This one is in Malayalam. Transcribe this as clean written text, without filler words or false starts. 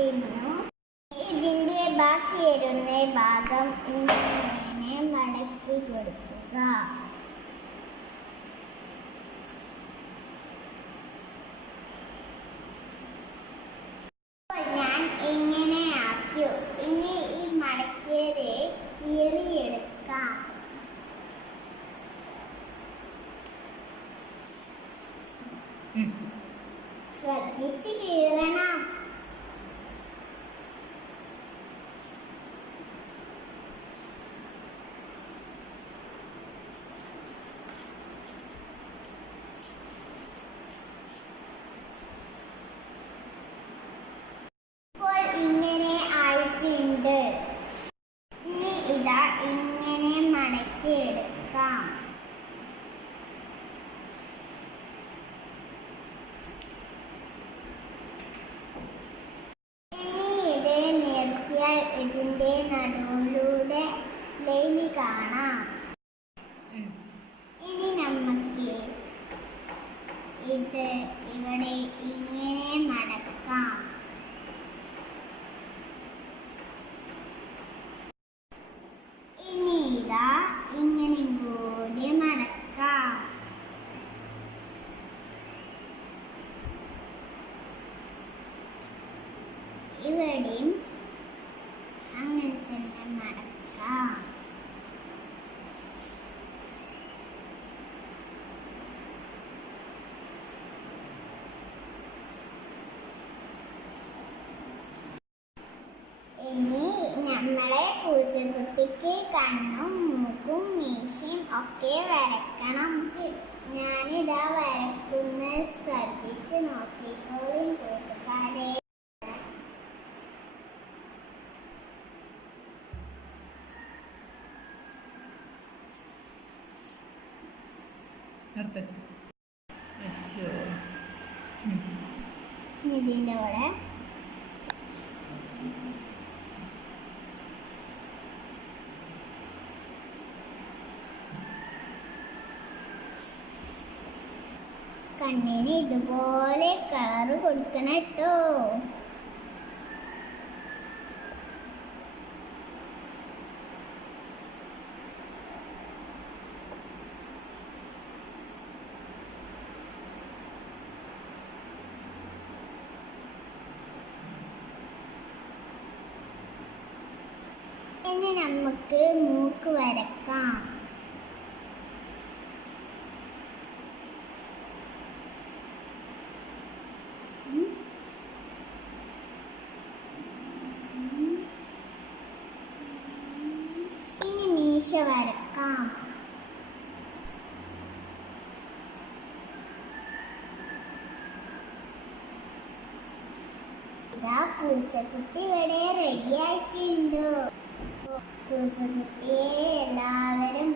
ആക്കുന്നു. ഇതിന്റെ ബാക്കി വരുന്ന ഭാഗം ഇങ്ങനെ മടക്കി കൊടുക്കുക. ഞാൻ ഇങ്ങനെ ആക്കി. ഇനി ഈ മടക്കിയത് കീറിയെടുക്കാം. ശ്രദ്ധിച്ച് കീറണം. ഇപ്പോൾ ഇങ്ങനെ ആയിട്ടുണ്ട്. ഇനി ഇതാ ഇങ്ങനെ മടക്കി എടുക്കാം. ഇതിന്റെ നടുവിലൂടെ ലൈന് കാണാം. ഇനി നമുക്ക് ഇത് ഇവിടെ ഇങ്ങനെ മടക്കാം. ഇനി ഇതാ ഇങ്ങനെ കൂടി മടക്കാം. ഇവിടെയും അങ്ങനെ തന്നെ മടക്കാം. ഇനി നമ്മളെ പൂച്ചക്കുട്ടിക്ക് കണ്ണും മൂക്കും മീശയും ഒക്കെ വരക്കണം. ഞാനിതാ വരക്കുന്ന ശ്രദ്ധിച്ച് നോക്കിക്കോളും കൂട്ടുകാരെ. ഇതിൻ്റെ കൂടെ കണ്ണിന് ഇതുപോലെ കളറ് കൊടുക്കണം കേട്ടോ. ഇനി നമുക്ക് മൂക്ക് വരക്കാം. ഇനി മീശ വരക്കാം. ഇതാ പൂച്ചക്കുട്ടി ഇവിടെ റെഡി ആയിട്ടുണ്ട്. പൂച്ചക്കുട്ടിയെ എല്ലാവരും